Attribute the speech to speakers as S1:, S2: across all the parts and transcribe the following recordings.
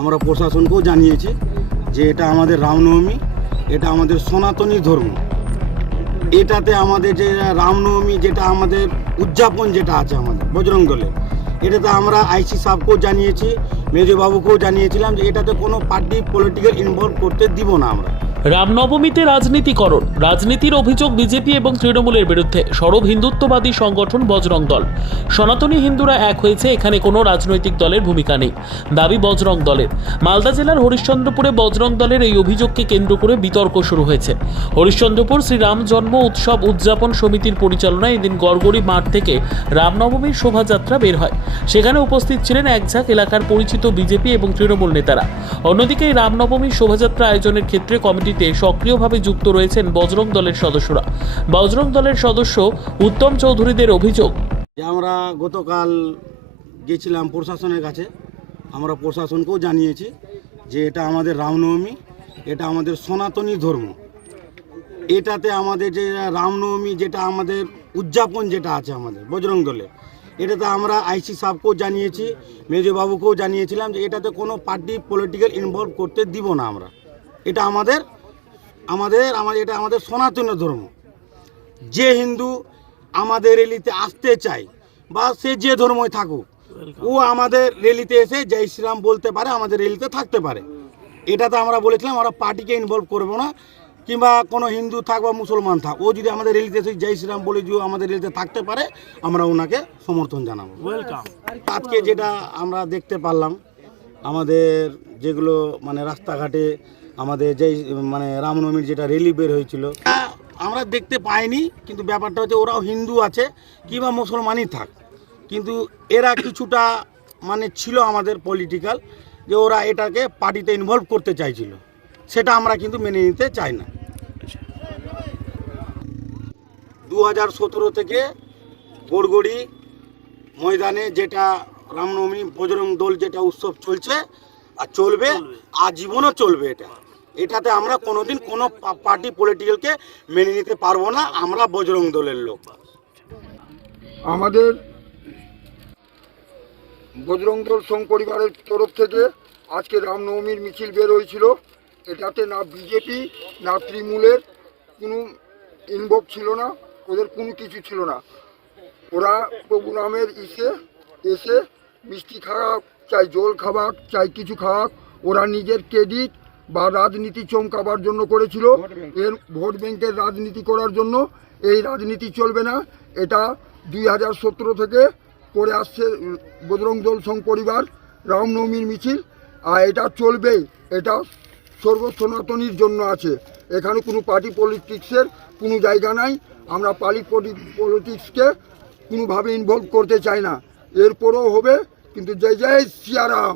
S1: আমরা প্রশাসনকেও জানিয়েছি যে এটা আমাদের রামনবমী, এটা আমাদের সনাতনী ধর্ম। এটাতে আমাদের যে রামনবমী যেটা আমাদের উদযাপন যেটা আছে আমাদের বজরং দলের এটাতে আমরা আইসি সাহেবকেও জানিয়েছি, মেজবাবুকেও জানিয়েছিলাম যে এটাতে কোনো পার্টি পলিটিক্যাল ইনভলভ করতে দিব না আমরা।
S2: রামনবমীতে রাজনীতিকরণ। রাজনীতির অভিযোগ বিজেপি এবং তৃণমূলের বিরুদ্ধে। সরব হিন্দুত্ববাদী সংগঠন বজরং দল। সনাতনী হিন্দুরা এক হয়েছে, এখানে কোনো রাজনৈতিক দলের ভূমিকা নেই। দাবি বজরং দলের। মালদা জেলার হরিশ্চন্দ্রপুরে বজরং দলের এই অভিযোগকে কেন্দ্র করে বিতর্ক শুরু হয়েছে। হরিশ্চন্দ্রপুর শ্রীরাম জন্ম উৎসব উদযাপন সমিতির পরিচালনায় এদিন গড়গড়ি মাঠ থেকে রামনবমীর শোভাযাত্রা বের হয়। সেখানে উপস্থিত ছিলেন একঝাঁক এলাকার পরিচিত বিজেপি এবং তৃণমূল নেতারা। অন্যদিকে এই রামনবমীর শোভাযাত্রা আয়োজনের ক্ষেত্রে কমিটিতে সক্রিয়ভাবে যুক্ত রয়েছেন বজরং দলের সদস্যরা। বজরং দলের সদস্য উত্তম চৌধুরীদের অভিযোগ।
S1: আমরা গতকাল গেছিলাম প্রশাসনের কাছে। আমরা প্রশাসনকেও জানিয়েছি যে এটা আমাদের রামনবমী, এটা আমাদের সনাতনী ধর্ম। এটাতে আমাদের যে রামনবমী যেটা আমাদের উদযাপন যেটা আছে আমাদের বজরং দলের এটাতে আমরা আইসি সাহেবকেও জানিয়েছি মেজবাবুকেও জানিয়েছিলাম যে এটাতে কোনো পার্টি পলিটিক্যাল ইনভলভ করতে দিব না আমরা। এটা আমাদের আমাদের আমাদের এটা আমাদের সনাতনী ধর্ম। যে হিন্দু আমাদের রেলিতে আসতে চায় বা সে যে ধর্মই থাকুক ও আমাদের রেলিতে এসে জয় শ্রীরাম বলতে পারে আমাদের রেলিতে থাকতে পারে। এটাতে আমরা বলেছিলাম আমরা পার্টিকে ইনভলভ করব না কিংবা কোনো হিন্দু থাক বা মুসলমান থাক ও যদি আমাদের রেলিতে এসে জয় শ্রীরাম বলে যদি আমাদের রেলিতে থাকতে পারে আমরা ওনাকে সমর্থন জানাব। ওয়েলকাম আজকে যেটা আমরা দেখতে পারলাম আমাদের যেগুলো মানে রাস্তাঘাটে আমাদের যেই মানে রামনবমীর যেটা রেলি বের হয়েছিল আমরা দেখতে পাইনি কিন্তু ব্যাপারটা হচ্ছে ওরাও হিন্দু আছে কিংবা মুসলমানই থাক। কিন্তু এরা কিছুটা মানে ছিল আমাদের পলিটিক্যাল যে ওরা এটাকে পার্টিতে ইনভলভ করতে চাইছিল। সেটা আমরা কিন্তু মেনে নিতে চাই না। দু হাজার সতেরো থেকে গোড়গড়ি ময়দানে যেটা রামনবমী বজরং দল যেটা উৎসব চলছে আর চলবে। আজীবনও চলবে এটা। এটাতে আমরা কোনোদিন কোনো পার্টি পলিটিক্যালকে মেনে নিতে পারব না। আমরা বজরং দলের লোক।
S3: আমাদের বজরং দল সংঘ পরিবারের তরফ থেকে আজকে রামনবমীর মিছিল বের হয়েছিল। এটাতে না বিজেপি, না তৃণমূলের কোনো ইনভলভ ছিল না, ওদের কোনো কিছু ছিল না। ওরা প্রভু রামের ইসে, এসে মিষ্টি খাওয়া, চাই জল খাবার চাই কিছু খাওয়া ওরা নিজের ক্রেডিট বা রাজনীতি চমকাবার জন্য করেছিল। এর ভোট ব্যাংকের রাজনীতি করার জন্য এই রাজনীতি চলবে না। এটা দুই হাজার সতেরো থেকে করে আসছে বজরং দল সংঘ পরিবার রামনবমীর মিছিল। আর এটা চলবে এটা সর্ব সনাতনীর জন্য আছে। এখানে কোনো পার্টি পলিটিক্সের কোনো জায়গা নাই। আমরা পার্টি পলিটিক্সকে কোনোভাবে ইনভলভ করতে চাই না। এরপরেও হবে কিন্তু জয় জয় সিয়ারাম।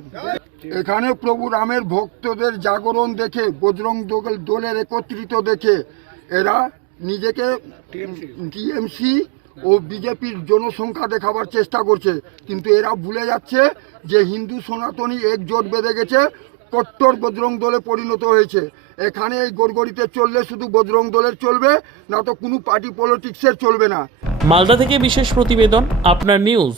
S3: এখানে প্রভু রামের ভক্তদের জাগরণ দেখে, বজরং দোল দলের একত্রিত দেখে, এরা নিজেকে টিএমসি ও বিজেপির জনসংখ্যা দেখাবার চেষ্টা করছে। কিন্তু এরা ভুলে যাচ্ছে যে হিন্দু সনাতনী একজোট বেঁধে গেছে, কট্টর বজরং দলে পরিণত হয়েছে। এখানে এই গড়গড়িতে চললে শুধু বজরং দলের চলবে, না তো কোনো পার্টি পলিটিক্সের চলবে না।
S2: মালদা থেকে বিশেষ প্রতিবেদন, আপনার নিউজ।